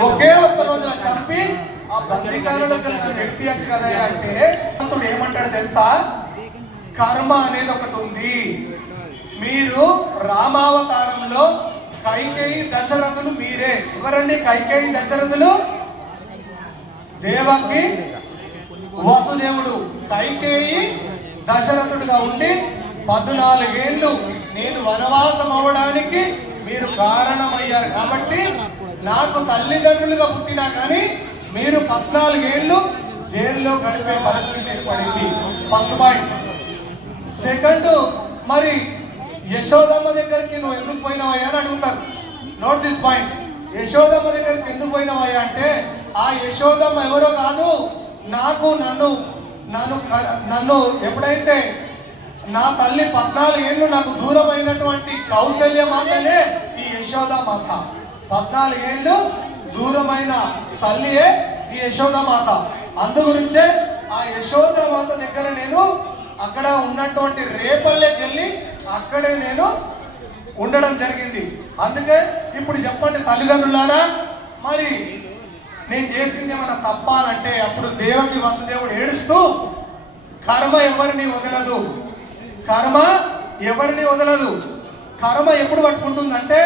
ఒకే ఒక్క రోజున చంపి ఆ బందికారులకు నడిపించచ్చు కదా అంటే భగవంతుడు ఏమంటాడు తెలుసా? కర్మ అనేది ఒకటి ఉంది. మీరు రామావతారంలో కైకేయి దశరథులు మీరే. ఎవరండి కైకేయి దశరథులు? దేవకి వసుదేవుడు. కైకేయి దశరథుడుగా ఉండి పద్నాలుగేళ్ళు నేను వనవాసం అవ్వడానికి మీరు కారణమయ్యారు కాబట్టి నాకు తల్లిదండ్రులుగా పుట్టినా కానీ మీరు పద్నాలుగేళ్ళు జైల్లో గడిపే పరిస్థితి ఏర్పడింది. ఫస్ట్ పాయింట్ సెకండ్ మరి యశోదమ్మ దగ్గరికి నువ్వు ఎందుకు పోయినావయ్యా అని అడుగుతారు. నోట్ దిస్ పాయింట్ యశోదమ్మ దగ్గరికి ఎందుకు పోయినావయ్యా అంటే ఆ యశోదమ్మ ఎవరో కాదు నాకు నన్ను నన్ను నన్ను ఎప్పుడైతే నా తల్లి పద్నాలుగు ఏళ్ళు నాకు దూరం అయినటువంటి కౌశల్య మాతనే ఈ యశోద మాత పద్నాలుగు ఏళ్ళు దూరమైన తల్లియే ఈ యశోదమాత అందు గురించే ఆ యశోదమాత దగ్గర నేను అక్కడ ఉన్నటువంటి రేపల్లెకి వెళ్ళి అక్కడే నేను ఉండడం జరిగింది. అందుకే ఇప్పుడు చెప్పండి తల్లిదండ్రులారా మరి నేను చేసింది ఏమైనా తప్ప అంటే అప్పుడు దేవకి వసుదేవుడు ఏడుస్తూ కర్మ ఎవరిని వదలదు? కర్మ ఎవరిని వదలదు? కర్మ ఎప్పుడు పట్టుకుంటుందంటే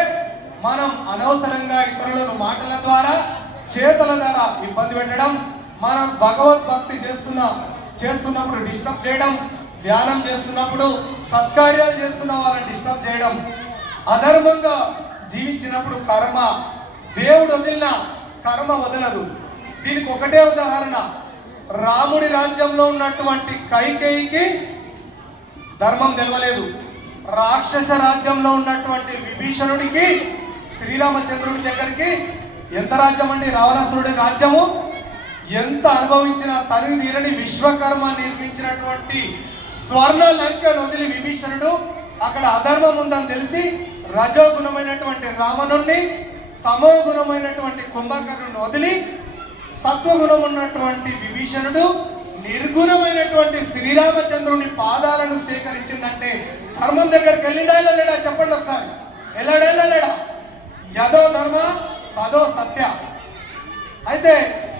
మనం అనవసరంగా ఇతరులను మాటల ద్వారా చేతల ద్వారా ఇబ్బంది పెట్టడం మనం భగవద్భక్తి చేస్తున్న చేస్తున్నప్పుడు డిస్టర్బ్ చేయడం ధ్యానం చేస్తున్నప్పుడు సత్కార్యాలు చేస్తున్న వాళ్ళని డిస్టర్బ్ చేయడం అధర్మంగా జీవించినప్పుడు కర్మ దేవుడు వదిలిన కర్మ వదలదు. దీనికి ఒకటే ఉదాహరణ. రాముడి రాజ్యంలో ఉన్నటువంటి కైకేయికి ధర్మం తెలవలేదు. రాక్షస రాజ్యంలో ఉన్నటువంటి విభీషణుడికి శ్రీరామచంద్రుడి దగ్గరికి ఎంత రాజ్యం అండి రావణాసురుడి రాజ్యము? ఎంత అనుభవించిన తను తీరని విశ్వకర్మ నిర్మించినటువంటి స్వర్ణ లంకను వదిలి విభీషణుడు అక్కడ అధర్మం ఉందని తెలిసి రజోగుణమైనటువంటి రావణుణ్ణి తమో గుణమైనటువంటి కుంభకర్ణుని వదిలి సత్వగుణం ఉన్నటువంటి విభీషణుడు నిర్గుణమైనటువంటి శ్రీరామచంద్రుని పాదాలను సేకరించిందంటే ధర్మం దగ్గరికి వెళ్ళిడా వెళ్ళలేడా? చెప్పండి ఒకసారి. వెళ్ళాడా వెళ్ళలేడా? యదో ధర్మ తదో సత్య. అయితే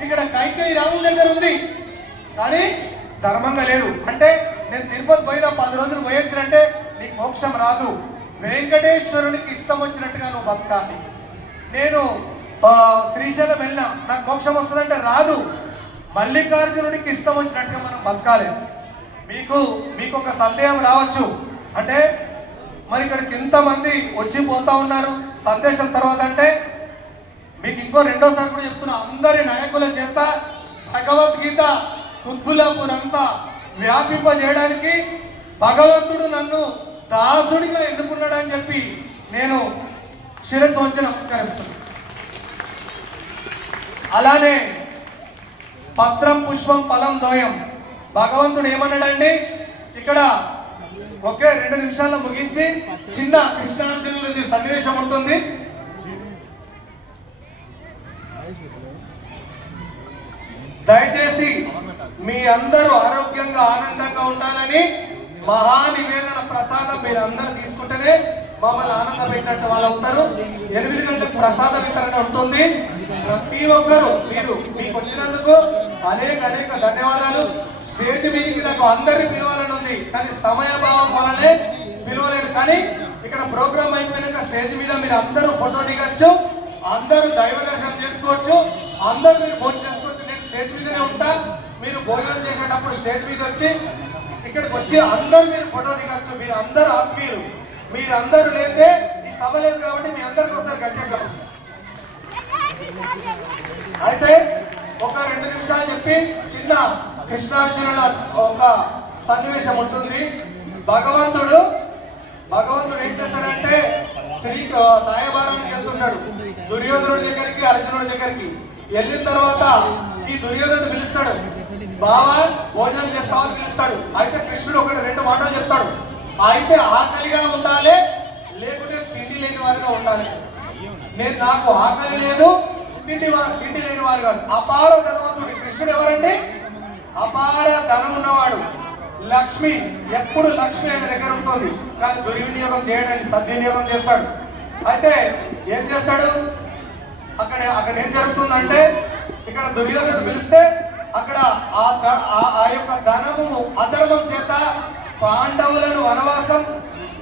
ఇక్కడ కైకేయి రాముని దగ్గర ఉంది. కానీ ధర్మంగా లేదు. అంటే నేను తిరుపతి పోయిన పది రోజులు పోయొచ్చినంటే నీకు మోక్షం రాదు. వెంకటేశ్వరునికి ఇష్టం వచ్చినట్టుగా నువ్వు బతకాలి. నేను శ్రీశైలం వెళ్ళినా నాకు మోక్షం వస్తుందంటే రాదు. మల్లికార్జునుడికి ఇష్టం వచ్చినట్టుగా మనం బతకాలి. మీకు మీకు ఒక సందేహం రావచ్చు. అంటే మరి ఇక్కడికి ఇంతమంది వచ్చి పోతా ఉన్నారు. సందేశం తర్వాత అంటే మీకు ఇంకో రెండోసారి కూడా చెప్తున్నా అందరి నాయకుల చేత భగవద్గీత కుద్బులాపూర్ వ్యాపింపజేయడానికి భగవంతుడు నన్ను దాసుడిగా ఎన్నుకున్నాడని చెప్పి నేను శిరస్సు వచ్చి నమస్కరిస్తున్నాను అలానే పత్రం పుష్పం ఫలం దోయం భగవంతుడు ఏమన్నాడండి? ఇక్కడ ఒకే రెండు నిమిషాల్లో ముగించి చిన్న కృష్ణార్జునులది సన్నివేశం ఉంటుంది. దయచేసి మీ అందరూ ఆరోగ్యంగా ఆనందంగా ఉండాలని మహా నివేదన ప్రసాదం మీరు అందరూ తీసుకుంటేనే మమ్మల్ని ఆనంద పెట్టినట్టు వాళ్ళు వస్తారు. ఎనిమిది గంటలకు ప్రసాద వితరణ ఉంటుంది. ప్రతి ఒక్కరూ మీరు మీకు వచ్చినందుకు అనేక అనేక ధన్యవాదాలు. స్టేజ్ మీదకి నాకు అందరిని పిలవాలని ఉంది. కానీ సమయభావం వల్లనే పిలవలేదు. కానీ ఇక్కడ ప్రోగ్రామ్ అయిపోయినాక స్టేజ్ మీద మీరు అందరూ ఫోటో దిగచ్చు. అందరూ దైవ దర్శనం చేసుకోవచ్చు. అందరూ మీరు భోజనం చేసుకోవచ్చు. నేను స్టేజ్ మీదనే ఉంటా. మీరు భోజనం చేసేటప్పుడు స్టేజ్ మీద వచ్చి ఇక్కడికి వచ్చి అందరూ మీరు ఫోటో దిగచ్చు. మీరు అందరూ ఆత్మీయులు. మీరు అందరూ లేదే ఈ సభ లేదు కాబట్టి మీ అందరికి వస్తారు గట్టిగా అయితే ఒక రెండు నిమిషాలు చెప్పి చిన్న కృష్ణార్జునుల ఒక సన్నివేశం ఉంటుంది. భగవంతుడు భగవంతుడు ఏం చేస్తాడంటే శ్రీ నాయబారానికి వెళ్తున్నాడు. దుర్యోధనుడి దగ్గరికి అర్జునుడి దగ్గరికి. వెళ్ళిన తర్వాత ఈ దుర్యోధనుడు పిలుస్తాడు. బావా భోజనం చేస్తావని పిలుస్తాడు. అయితే కృష్ణుడు ఒకటి రెండు మాటలు చెప్తాడు. అయితే ఆకలిగా ఉండాలి లేకుంటే పిండి లేని వారిగా ఉండాలి. నేను నాకు ఆకలి లేదు పిండి పిండి లేని వారు కాదు అపార ధనవంతుడు. కృష్ణుడు ఎవరండి? అపార ధనం ఉన్నవాడు లక్ష్మి ఎప్పుడు లక్ష్మి ఆయన దగ్గర ఉంటుంది. కానీ దుర్వినియోగం చేయడానికి సద్వినియోగం చేస్తాడు. అయితే ఏం చేస్తాడు? అక్కడ అక్కడ ఏం జరుగుతుందంటే ఇక్కడ దుర్యోధనుడు పిలిస్తే అక్కడ ఆ ఆ- యొక్క ధనము అధర్మం చేత పాండవులను వనవాసం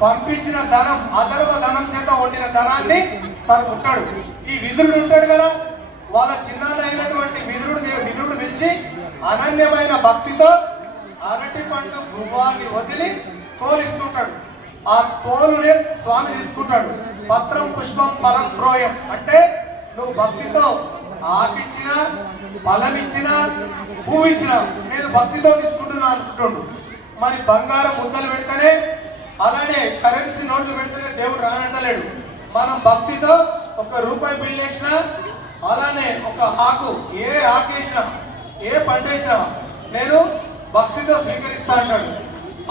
పంపించిన ధనం అధర్మ ధనం చేత వండిన ధనాన్ని తను ఉంటాడు ఈ విధుడు ఉంటాడు కదా? వాళ్ళ చిన్నాన్న అయినటువంటి విధుడు విధుడు పిలిచి అనన్యమైన భక్తితో అరటి పండు గువ్వాన్ని వదిలి తోలిస్తుంటాడు. ఆ తోలునే స్వామి తీసుకుంటాడు. పత్రం పుష్పం ఫలం క్రోయం అంటే నువ్వు భక్తితో ఆకిచ్చిన ఫలం ఇచ్చిన పువ్వు ఇచ్చిన నేను భక్తితో తీసుకుంటున్నా అంటుండు. మరి బంగారం ముద్దలు పెడితేనే అలానే కరెన్సీ నోట్లు పెడితేనే దేవుడు రానంటలేడు. మనం భక్తితో ఒక రూపాయి బిల్ వేసినా అలానే ఒక ఆకు ఏ ఆకు వేసినా ఏ పంట వేసినా నేను భక్తితో స్వీకరిస్తా అన్నాడు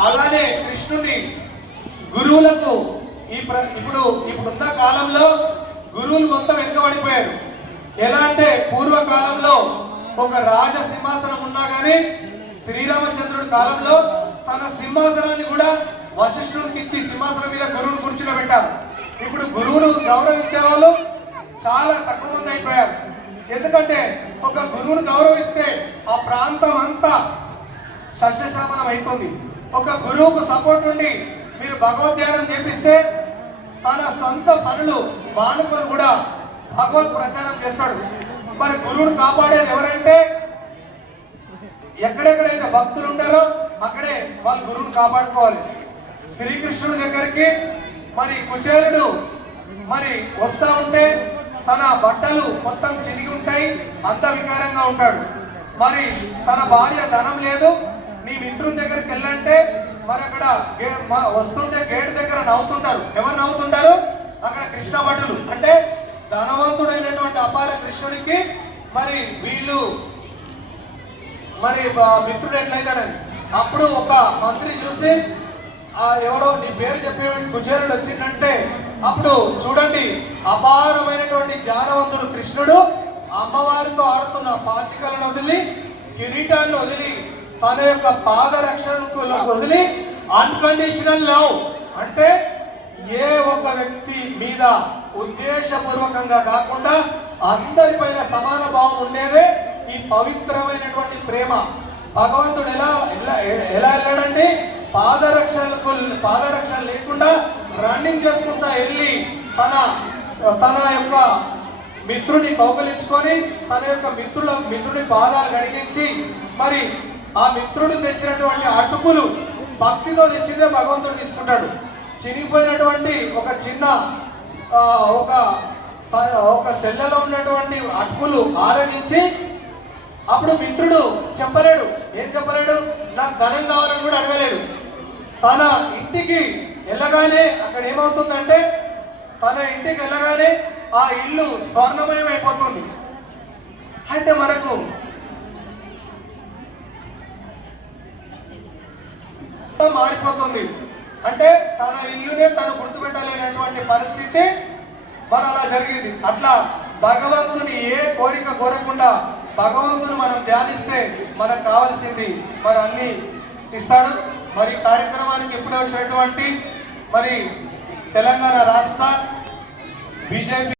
అలానే కృష్ణుని గురువులకు ఈ ప్ర ఇప్పుడు ఇప్పుడున్న కాలంలో గురువులు మొత్తం వెనుకబడిపోయారు ఎలా అంటే పూర్వకాలంలో ఒక రాజ సింహాసనం ఉన్నా కానీ శ్రీరామచంద్రుడి కాలంలో తన సింహాసనాన్ని కూడా వశిష్ఠుడికి ఇచ్చి సింహాసనం మీద గురువును కూర్చుండబెట్టారు ఇప్పుడు గురువులు గౌరవించే వాళ్ళు చాలా తక్కువ మంది అయిపోయారు. ఎందుకంటే ఒక గురువును గౌరవిస్తే ఆ ప్రాంతం అంతా సస్యశ్రమణం అవుతుంది. ఒక గురువుకు సపోర్ట్ ఉండి మీరు భగవద్ధ్యానం చేపిస్తే తన సొంత పనులు మానుకొని కూడా భగవత్ ప్రచారం చేస్తాడు. మరి గురువును కాపాడేది ఎవరంటే ఎక్కడెక్కడైతే భక్తులు ఉంటారో అక్కడే వాళ్ళు గురువుని కాపాడుకోవాలి. శ్రీకృష్ణుడి దగ్గరికి మరి కుచేలుడు మరి వస్తా ఉంటే తన బట్టలు మొత్తం చిరిగి ఉంటాయి అంత వికారంగా ఉంటాడు. మరి తన భార్య ధనం లేదు నీ మిత్రుని దగ్గరికి వెళ్ళంటే మరి అక్కడ గేట్ మా వస్తుంటే గేట్ దగ్గర నవ్వుతుంటారు. ఎవరు నవ్వుతుంటారు? అక్కడ కృష్ణ భటులు. అంటే ధనవంతుడైనటువంటి అపార కృష్ణుడికి మరి వీళ్ళు మరి మిత్రుడు ఎట్లయితాడని. అప్పుడు ఒక మంత్రి చూసి ఆ ఎవరో నీ పేరు చెప్పే కుచేరుడు వచ్చిందంటే అప్పుడు చూడండి అపారమైనటువంటి జ్ఞానవంతుడు కృష్ణుడు అమ్మవారితో ఆడుతున్న పాచికలను వదిలి కిరీటాన్ని వదిలి తన యొక్క పాదరక్షణకు వదిలి అన్కండిషనల్ లవ్ అంటే ఏ ఒక వ్యక్తి మీద ఉద్దేశపూర్వకంగా కాకుండా అందరిపైన సమాన భావం ఉండేదే ఈ పవిత్రమైనటువంటి ప్రేమ. భగవంతుడు ఎలా ఎలా వెళ్ళాడండి? పాదరక్షలకు పాదరక్షణ లేకుండా రన్నింగ్ చేసుకుంటా వెళ్ళి తన తన యొక్క మిత్రుని కౌగలించుకొని తన యొక్క మిత్రుల మిత్రుని పాదాలు గడిగించి మరి ఆ మిత్రుడు తెచ్చినటువంటి అటుకులు భక్తితో తెచ్చిందే భగవంతుడు తీసుకుంటాడు. చినిగిపోయినటువంటి ఒక చిన్న ఒక స- ఒక సెల్లలో ఉన్నటువంటి అటుకులు ఆరగించి అప్పుడు మిత్రుడు చెప్పలేడు. ఏం చెప్పలేడు? నాకు ధనం కావాలని కూడా అడగలేడు. తన ఇంటికి వెళ్ళగానే అక్కడ ఏమవుతుందంటే తన ఇంటికి వెళ్ళగానే ఆ ఇల్లు స్వర్ణమయం అయిపోతుంది అయితే మనకు మారిపోతుంది. అంటే తన ఇల్లునే తను గుర్తుపెట్టలేనటువంటి పరిస్థితి మరి అలా జరిగింది. అట్లా భగవంతుని ఏ కోరిక కోరకుండా భగవంతుని మనం ధ్యానిస్తే మనకు కావాల్సింది మరి అన్ని ఇస్తాడు. మరి కార్యక్రమానికి ఎప్పుడే వచ్చినటువంటి మరి తెలంగాణ రాష్ట్ర బీజేపీ